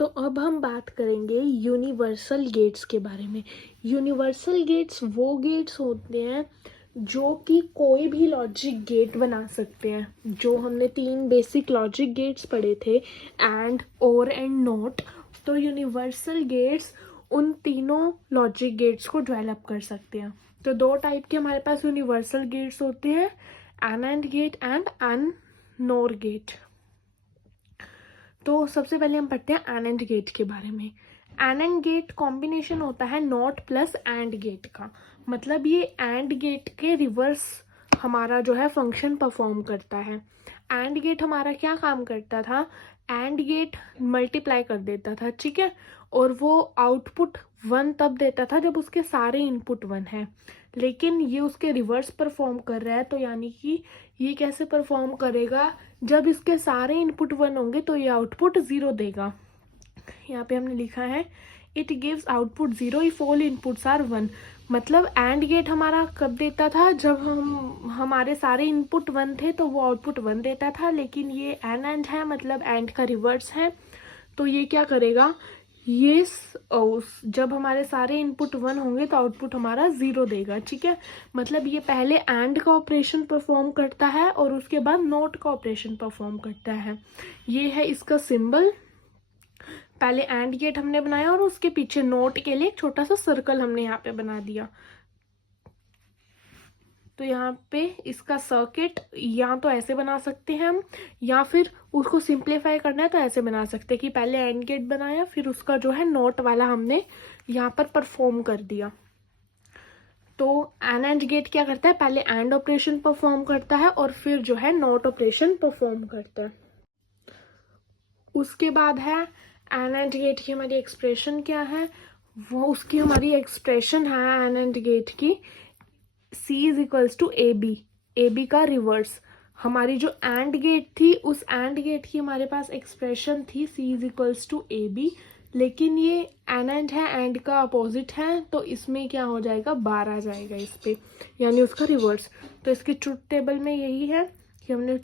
तो अब हम बात करेंगे यूनिवर्सल गेट्स के बारे में। यूनिवर्सल गेट्स वो गेट्स होते हैं जो कि कोई भी लॉजिक गेट बना सकते हैं। जो हमने 3 बेसिक लॉजिक गेट्स पढ़े थे, एंड, और एंड नॉट। तो यूनिवर्सल गेट्स उन तीनों लॉजिक गेट्स को डेवलप कर सकते हैं। तो 2 टाइप के हमारे पास यूनिवर्सल गेट्स होते हैं, AND gate and AND NOR gate. तो सबसे पहले हम पढ़ते हैं AND गेट के बारे में। AND गेट कॉम्बिनेशन होता है नॉट प्लस AND गेट का। मतलब ये AND गेट के रिवर्स हमारा जो है फंक्शन परफॉर्म करता है। AND गेट हमारा क्या काम करता था, AND गेट मल्टीप्लाई कर देता था, ठीक है, और वो आउटपुट 1 तब देता था जब उसके सारे इनपुट 1 है। लेकिन ये उसके रिवर्स परफॉर्म कर रहा है, तो यानी कि ये कैसे परफॉर्म करेगा, जब इसके सारे इनपुट 1 होंगे तो ये आउटपुट 0 देगा। यहाँ पे हमने लिखा है it gives output 0 if all inputs are 1। मतलब AND गेट हमारा कब देता था, जब हमारे सारे इनपुट 1 थे तो वो आउटपुट 1 देता था। लेकिन ये AND है, मतलब AND का रिवर्स है, तो ये क्या करेगा, ये जब हमारे सारे इनपुट 1 होंगे तो आउटपुट हमारा 0 देगा, ठीक है। मतलब ये पहले AND का ऑपरेशन परफॉर्म करता है और उसके बाद नॉट का ऑपरेशन परफॉर्म करता है। ये है इसका सिंबल। पहले AND गेट हमने बनाया और उसके पीछे नोट के लिए एक छोटा सा सर्कल हमने यहाँ पे बना दिया। तो यहाँ पे इसका सर्किट या तो ऐसे बना सकते हैं हम, या फिर उसको सिंप्लीफाई करना है तो ऐसे बना सकते हैं कि पहले AND गेट बनाया, फिर उसका जो है नोट वाला हमने यहाँ पर परफॉर्म कर दिया। तो AND गेट क्या करता है, पहले AND ऑपरेशन परफॉर्म करता है और फिर जो है नोट ऑपरेशन परफॉर्म करता है। उसके बाद है AND गेट की हमारी एक्सप्रेशन क्या है, वो उसकी हमारी एक्सप्रेशन है AND गेट की C is equals to AB। AB का रिवर्स हमारी जो AND गेट थी, उस AND गेट की हमारे पास एक्सप्रेशन थी C is equals to AB। लेकिन ये AND है, AND का अपोजिट है, तो इसमें क्या हो जाएगा, बार आ जाएगा इस पे, यानी उसका रिवर्स। तो इसकी ट्रुथ टेबल में यही है कि हमने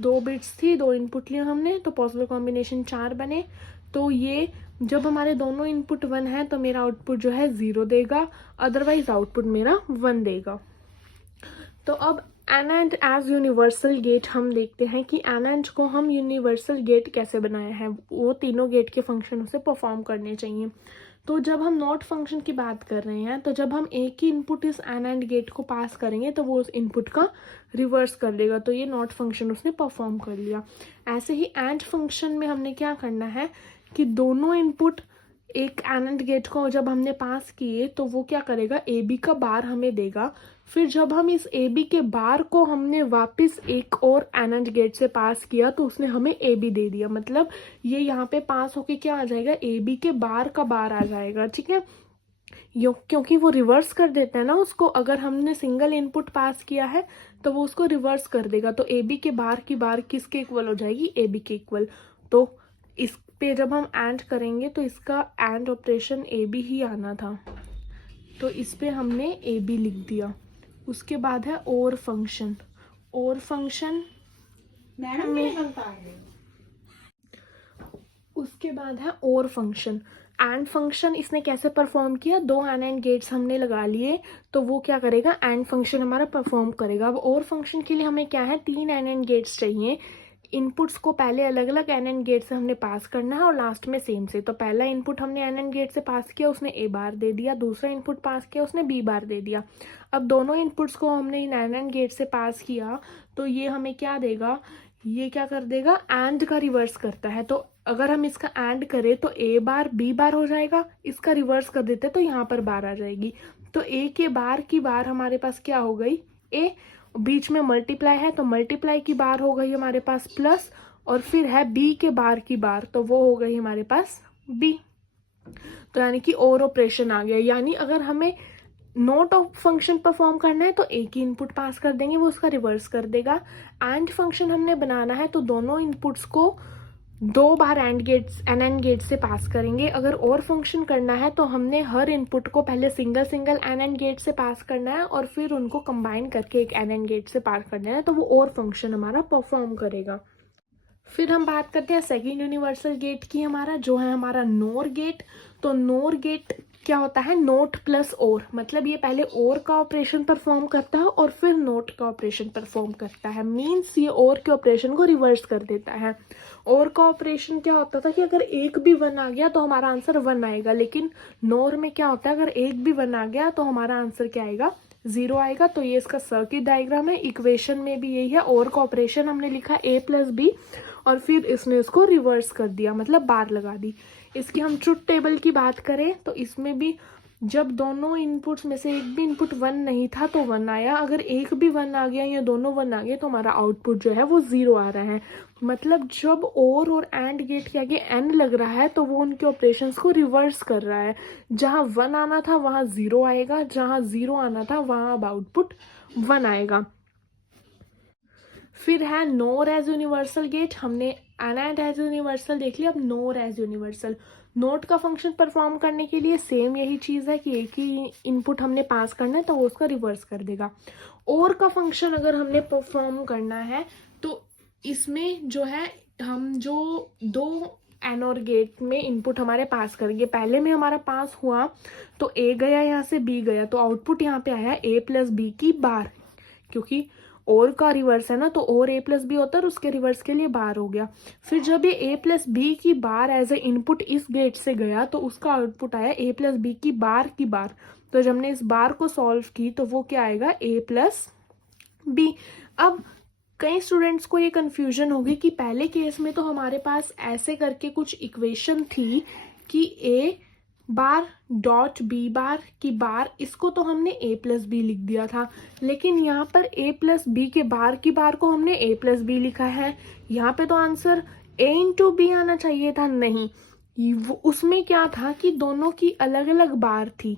2 बिट्स थी, 2 इनपुट लिए हमने, तो पॉसिबल कॉम्बिनेशन 4 बने। तो ये जब हमारे दोनों इनपुट 1 है तो मेरा आउटपुट जो है 0 देगा, अदरवाइज आउटपुट मेरा 1 देगा। तो अब AND एज यूनिवर्सल गेट हम देखते हैं कि AND को हम यूनिवर्सल गेट कैसे बनाया है। वो तीनों गेट के फंक्शन उसे परफॉर्म करने चाहिए। तो जब हम नॉट फंक्शन की बात कर रहे हैं, तो जब हम एक ही इनपुट इस AND गेट को पास करेंगे तो वो उस इनपुट का रिवर्स कर देगा। तो ये नॉट फंक्शन उसने परफॉर्म कर लिया। ऐसे ही AND फंक्शन में हमने क्या करना है कि दोनों इनपुट एक AND गेट को जब हमने पास किए तो वो क्या करेगा, AB का बार हमें देगा। फिर जब हम इस AB के बार को हमने वापस एक और AND गेट से पास किया तो उसने हमें AB दे दिया। मतलब ये यहाँ पे पास होके क्या आ जाएगा, AB के बार का बार आ जाएगा, ठीक है। क्योंकि वो रिवर्स कर देता है ना उसको, अगर हमने सिंगल इनपुट पास किया है तो वो उसको रिवर्स कर देगा। तो AB के बार की बार किसके इक्वल हो जाएगी, AB के इक्वल। तो इस पे जब हम AND करेंगे तो इसका AND ऑपरेशन AB ही आना था, तो इस पे हमने AB लिख दिया। उसके बाद है और फंक्शन। और फंक्शन में उसके बाद है और फंक्शन। AND फंक्शन इसने कैसे परफॉर्म किया, 2 AND गेट्स हमने लगा लिए तो वो क्या करेगा, AND फंक्शन हमारा परफॉर्म करेगा। अब और फंक्शन के लिए हमें क्या है, 3 AND गेट्स चाहिए। इनपुट्स को पहले अलग अलग AND गेट से हमने पास करना है और लास्ट में सेम से। तो पहला इनपुट हमने AND गेट से पास किया, उसने A बार दे दिया। दूसरा इनपुट पास किया, उसने B बार दे दिया। अब दोनों इनपुट्स को हमने इन AND गेट से पास किया तो ये हमें क्या देगा, ये क्या कर देगा, AND का रिवर्स करता है। तो अगर हम इसका AND करें तो A बार B बार हो जाएगा, इसका रिवर्स कर देते तो यहाँ पर बार आ जाएगी। तो A के बार की बार हमारे पास क्या हो गई, A, बीच में मल्टीप्लाई है तो मल्टीप्लाई की बार हो गई हमारे पास प्लस, और फिर है B के बार की बार, तो वो हो गई हमारे पास B। तो यानी कि और ऑपरेशन आ गया। यानी अगर हमें नॉट ऑफ फंक्शन परफॉर्म करना है तो एक ही इनपुट पास कर देंगे, वो उसका रिवर्स कर देगा। AND फंक्शन हमने बनाना है तो दोनों इनपुट्स को 2 बार AND गेट से पास करेंगे। अगर और फंक्शन करना है तो हमने हर इनपुट को पहले सिंगल सिंगल AND गेट से पास करना है और फिर उनको कंबाइन करके एक AND गेट से पास करना है, तो वो और फंक्शन हमारा परफॉर्म करेगा। फिर हम बात करते हैं सेकंड यूनिवर्सल गेट की, हमारा जो है हमारा नोर गेट। तो नोर गेट क्या होता है, नोट प्लस और, मतलब ये पहले और का ऑपरेशन परफॉर्म करता है और फिर नोट का ऑपरेशन परफॉर्म करता है। मीन्स ये और के ऑपरेशन को रिवर्स कर देता है। और का ऑपरेशन क्या होता था कि अगर एक भी वन आ गया तो हमारा आंसर वन आएगा, लेकिन नोर में क्या होता है, अगर एक भी वन आ गया तो हमारा आंसर क्या आएगा, जीरो आएगा। तो ये इसका सर्किट डायग्राम है। इक्वेशन में भी यही है, और का ऑपरेशन हमने लिखा a प्लस बी और फिर इसने इसको रिवर्स कर दिया, मतलब बार लगा दी। इसकी हम ट्रुथ टेबल की बात करें तो इसमें भी जब दोनों इनपुट्स में से एक भी इनपुट वन नहीं था तो वन आया, अगर एक भी वन आ गया या दोनों वन आ गए तो हमारा आउटपुट जो है वो जीरो आ रहा है। मतलब जब और एंड गेट के आगे एन लग रहा है तो वो उनके ऑपरेशंस को रिवर्स कर रहा है। जहाँ वन आना था वहाँ जीरो आएगा, जहाँ जीरो आना था वहाँ अब आउटपुट वन आएगा। फिर है नोर एज यूनिवर्सल गेट। हमने एंड एज यूनिवर्सल देख लिया, अब नोर एज यूनिवर्सल। नोट का फंक्शन परफॉर्म करने के लिए सेम यही चीज़ है कि एक ही इनपुट हमने पास करना है तो वो उसका रिवर्स कर देगा। और का फंक्शन अगर हमने परफॉर्म करना है तो इसमें जो है हम जो दो एनोर गेट में इनपुट हमारे पास करेंगे, पहले में हमारा पास हुआ तो ए गया यहाँ से बी गया, तो आउटपुट यहाँ पे आया ए प्लस बी की बार, क्योंकि और का रिवर्स है ना, तो और ए प्लस बी होता है और उसके रिवर्स के लिए बार हो गया। फिर जब ये ए प्लस बी की बार एज ए इनपुट इस गेट से गया तो उसका आउटपुट आया ए प्लस बी की बार की बार। तो जब हमने इस बार को सॉल्व की तो वो क्या आएगा, ए प्लस बी। अब कई स्टूडेंट्स को ये कंफ्यूजन होगी कि पहले केस में तो हमारे पास ऐसे करके कुछ इक्वेशन थी कि ए बार डॉट बी बार की बार, इसको तो हमने ए प्लस बी लिख दिया था, लेकिन यहाँ पर ए प्लस बी के बार की बार को हमने ए प्लस बी लिखा है। यहाँ पे तो आंसर ए इंटू बी आना चाहिए था, नहीं, उसमें क्या था कि दोनों की अलग अलग बार थी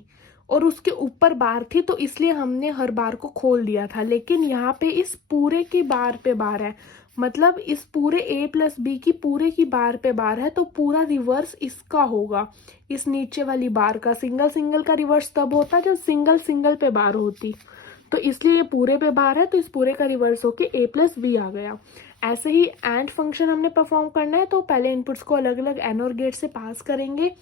और उसके ऊपर बार थी, तो इसलिए हमने हर बार को खोल दिया था। लेकिन यहाँ पे इस पूरे की बार पे बार है, मतलब इस पूरे a प्लस बी की पूरे की बार पे बार है, तो पूरा रिवर्स इसका होगा, इस नीचे वाली बार का। सिंगल सिंगल का रिवर्स तब होता जब सिंगल सिंगल पे बार होती, तो इसलिए ये पूरे पे बार है तो इस पूरे का रिवर्स होके a प्लस बी आ गया। ऐसे ही एंड फंक्शन हमने परफॉर्म करना है तो पहले इनपुट्स को अलग अलग एनोर गेट से पास करेंगे।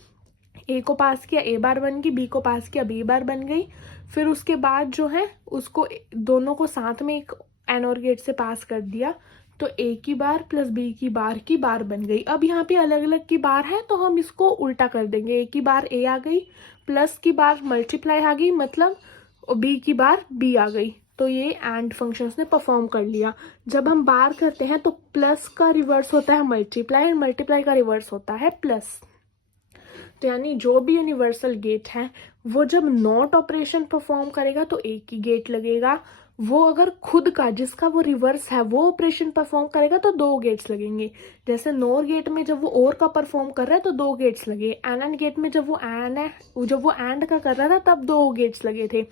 ए को पास किया ए बार बन गई, बी को पास किया बी बार बन गई। फिर उसके बाद जो है उसको दोनों को साथ में एक एनोर गेट से पास कर दिया तो ए की बार प्लस बी की बार बन गई। अब यहाँ पे अलग अलग की बार है तो हम इसको उल्टा कर देंगे, ए की बार ए आ गई, प्लस की बार मल्टीप्लाई आ गई, मतलब बी की बार बी आ गई। तो ये एंड फंक्शंस ने परफॉर्म कर लिया। जब हम बार करते हैं तो प्लस का रिवर्स होता है मल्टीप्लाई और मल्टीप्लाई का रिवर्स होता है प्लस। तो यानी जो भी यूनिवर्सल गेट है वो जब नॉट ऑपरेशन परफॉर्म करेगा तो एक ही गेट लगेगा, वो अगर खुद का जिसका वो रिवर्स है वो ऑपरेशन परफॉर्म करेगा तो दो गेट्स लगेंगे। जैसे नोर गेट में जब वो और का परफॉर्म कर रहा है तो दो गेट्स लगे, एंड गेट में जब वो एंड का कर रहा था तब दो गेट्स लगे थे।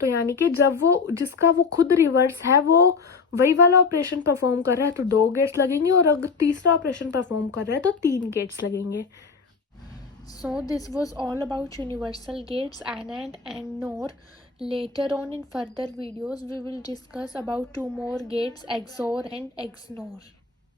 तो यानी कि जब वो जिसका वो खुद रिवर्स है वो वही वाला ऑपरेशन परफॉर्म कर रहा है तो दो गेट्स लगेंगे, और अगर तीसरा ऑपरेशन परफॉर्म कर रहा है तो तीन गेट्स लगेंगे। So this was all about universal gates AND and NOR. Later on in further videos we will discuss about two more gates, XOR and XNOR.